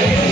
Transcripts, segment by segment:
Yeah.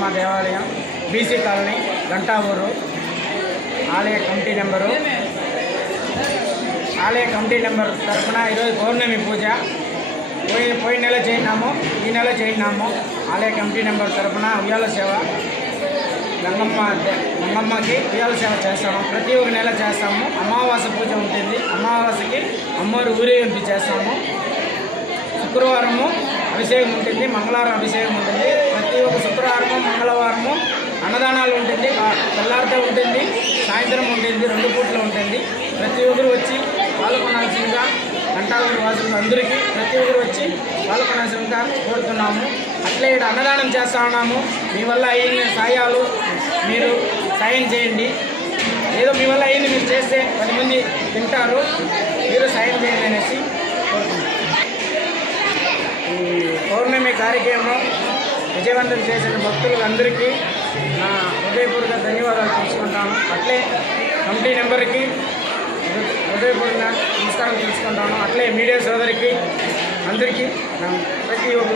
Gangamma దేవాలయం BC colony Gantavooru ఆలయ committee number. ఆలయ కమిటీ నెంబర్ తరఫున ఈరోజు పౌర్ణమి పూజ. పోయిన పోయిన నెల చేయినాము ఈ నెల చేయినాము. ఆలయ కమిటీ నెంబర్ తరఫున ఉయ్యాల సేవ. గంగమ్మ గంగమ్మకి ఉయ్యాల సేవ చేస్తాము. ప్రతి ఒక్క నెల చేస్తాము. అమావాస పూజ ఉంటుంది. అమావాసకి అమ్మవారి ఊరేగింపు చేస్తాము. శుక్రవారము అభిషేకం ఉంటుంది. మంగళవారం అభిషేకం ఉంటుంది. ప్రతి ఒక్క శుక్రవారము మంగళవారము అన్నదానాలు ఉంటుంది. తెల్లారితే ఉంటుంది సాయంత్రం ఉంటుంది రెండు పూట్లు ఉంటుంది. ప్రతి ఒక్కరు వచ్చి పాల్గొనాల్సిందిగా గంటావూరు వాసులు అందరికీ ప్రతి ఒక్కరు వచ్చి పాల్గొనాల్సిందిగా కోరుతున్నాము. అట్లే ఇక్కడ అన్నదానం చేస్తా ఉన్నాము. మీ వల్ల అయిన సాయాలు మీరు సాయం చేయండి. ఏదో మీ వల్ల అయింది మీరు చేస్తే పది మంది తింటారు. మీరు సాయం చేయండి అనేసి కోరుతున్నాం ఈ పౌర్ణమి కార్యక్రమం విజయవంతం చేసిన భక్తులందరికీ నా హృదయపూర్వక ధన్యవాదాలు తెలుసుకుంటాను. అట్లే కమిటీ నెంబర్కి హృదయపూర్వక నమస్కారం తెలుసుకుంటాను. అట్లే మీడియా సోదరికి అందరికీ నా ప్రతి ఒక్క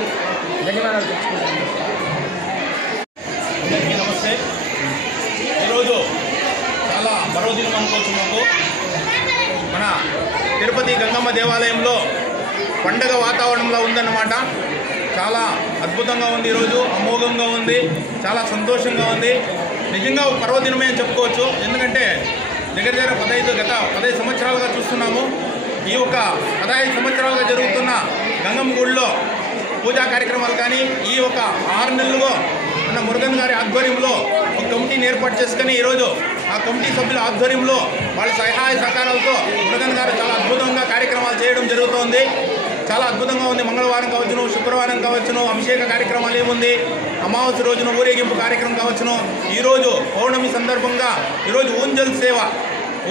ధన్యవాదాలు తెలుసుకుంటాను. అందరికీ నమస్తే. ఈరోజు చాలా పర్వదినం అనుకోవచ్చు మాకు మన తిరుపతి గంగమ్మ దేవాలయంలో పండగ వాతావరణంలో ఉందన్నమాట. చాలా అద్భుతంగా ఉంది ఈరోజు అమోఘంగా ఉంది చాలా సంతోషంగా ఉంది. నిజంగా ఒక పర్వదినమే అని చెప్పుకోవచ్చు. ఎందుకంటే దగ్గర దగ్గర పదహైదు గత పదహైదు సంవత్సరాలుగా చూస్తున్నాము. ఈ యొక్క పదహైదు సంవత్సరాలుగా జరుగుతున్న గంగమ్మ గుడిలో పూజా కార్యక్రమాలు కానీ ఈ ఒక ఆరు నెలలుగా మన మురుగన్ గారి ఆధ్వర్యంలో ఒక కమిటీని ఏర్పాటు చేసుకుని ఈరోజు ఆ కమిటీ సభ్యుల ఆధ్వర్యంలో వాళ్ళ సహాయ సహకారాలతో మురుగన్ గారు చాలా అద్భుతంగా కార్యక్రమాలు చేయడం జరుగుతోంది. చాలా అద్భుతంగా ఉంది. మంగళవారం కావచ్చును శుక్రవారం కావచ్చును అభిషేక కార్యక్రమాలు ఏముంది? అమావాస్య రోజున ఊరేగింపు కార్యక్రమం కావచ్చును. ఈరోజు పౌర్ణమి సందర్భంగా ఈరోజు ఊంజల్ సేవ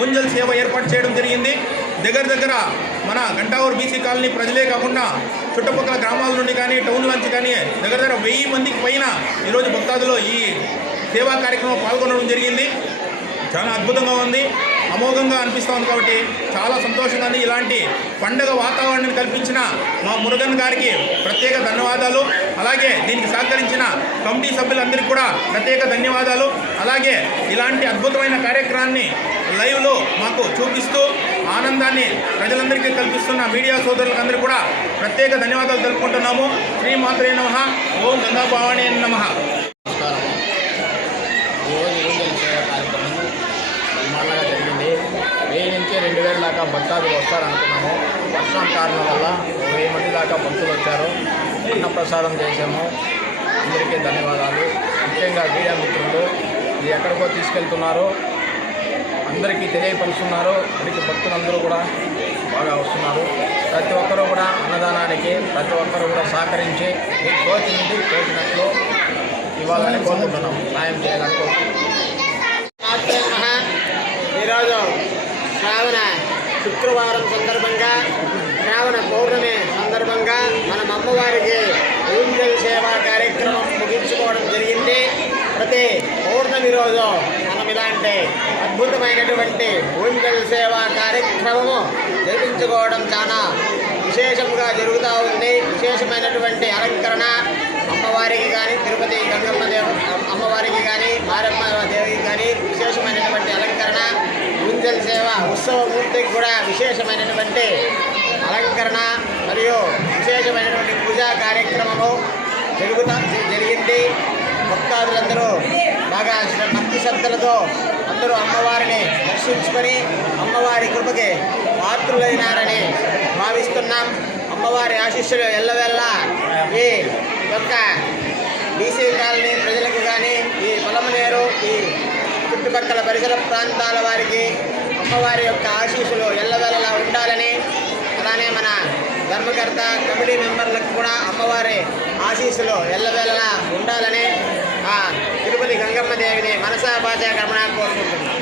ఊంజల్ సేవ ఏర్పాటు చేయడం జరిగింది. దగ్గర దగ్గర మన గంటావూరు బీసీ కాలనీ ప్రజలే కాకుండా చుట్టుపక్కల గ్రామాల నుండి కానీ టౌన్ల నుంచి కానీ దగ్గర దగ్గర వెయ్యి మందికి పైన ఈరోజు భక్తాదులు ఈ సేవా కార్యక్రమం పాల్గొనడం జరిగింది. చాలా అద్భుతంగా ఉంది. అమోఘంగా అనిపిస్తోంది కాబట్టి చాలా సంతోషంగా ఉంది. ఇలాంటి పండగ వాతావరణాన్ని కల్పించిన మా మురుగన్ గారికి ప్రత్యేక ధన్యవాదాలు. అలాగే దీనికి సహకరించిన కమిటీ సభ్యులందరికీ కూడా ప్రత్యేక ధన్యవాదాలు. అలాగే ఇలాంటి అద్భుతమైన కార్యక్రమాన్ని లైవ్లో మాకు చూపిస్తూ ఆనందాన్ని ప్రజలందరికీ కల్పిస్తున్న మీడియా సోదరులందరికీ కూడా ప్రత్యేక ధన్యవాదాలు తెలుపుకుంటున్నాము. శ్రీ మాత్రే నమ. ఓం గంగాభావాణి నమ నమస్కారం ఈరోజు యూజల్ సేవ కార్యక్రమం బ్రహ్మాండంగా జరిగింది వెయ్యి నుంచి రెండు వేల దాకా భక్తాదులు వస్తారనుకున్నాము. వర్షం కారణం వల్ల వెయ్యి మంది దాకా భక్తులు వచ్చారు. అన్నప్రసాదం చేసాము అందరికీ ధన్యవాదాలు. ముఖ్యంగా మీడియా మిత్రులు ఇది ఎక్కడికో తీసుకెళ్తున్నారో. అందరికీ తెలియపరుస్తున్నారు. ఇక్కడికి భక్తులందరూ కూడా బాగా వస్తున్నారు. ప్రతి ఒక్కరూ కూడా అన్నదానానికి ప్రతి ఒక్కరూ కూడా సహకరించి మీకు తోచినది తోచినట్లు ఇవ్వాలని కోరుకుంటున్నాం సాయం చేయాలని కోరుకుంటున్నాం ఈరోజు శ్రావణ శుక్రవారం సందర్భంగా శ్రావణ పౌర్ణమి సందర్భంగా మనం అమ్మవారికి ఊంజల్ సేవా కార్యక్రమం ముగించుకోవడం జరిగింది. ప్రతి పౌర్ణమి రోజు మనం ఇలాంటి అద్భుతమైనటువంటి ఊంజల్ సేవా కార్యక్రమము జరిపించుకోవడం చాలా విశేషంగా జరుగుతూ ఉంది. విశేషమైనటువంటి అలంకరణ అమ్మవారికి కానీ తిరుపతి గంగమ్మ దేవ అమ్మవారికి కానీ మారమ్మ దేవికి కానీ విశేషమైనటువంటి అలంకరణ ఉత్సవమూర్తికి కూడా విశేషమైనటువంటి అలంకరణ మరియు విశేషమైనటువంటి పూజా కార్యక్రమము జరుగుతా జరిగింది. భక్తాదులందరూ బాగా భక్తి శ్రద్ధలతో అందరూ అమ్మవారిని దర్శించుకొని అమ్మవారి కృపకి పాత్రులైనారని భావిస్తున్నాం. అమ్మవారి ఆశీస్సులు ఎల్లవెల్లా ఈ యొక్క బీసీ కాలనీ ప్రజలకు కానీ ఈ పొలమనేరు ఈ చుట్టుపక్కల పరిసర ప్రాంతాల వారికి అమ్మవారి యొక్క ఆశీస్సులు ఎల్లవెల్లలా ఉండాలని అలానే మన ధర్మకర్త కమిటీ మెంబర్లకు కూడా అమ్మవారి ఆశీస్సులు ఎల్లవేళలా ఉండాలని ఆ తిరుపతి గంగమ్మ దేవిని మనసా బాజా గమనాన్ని కోరుకుంటున్నాం.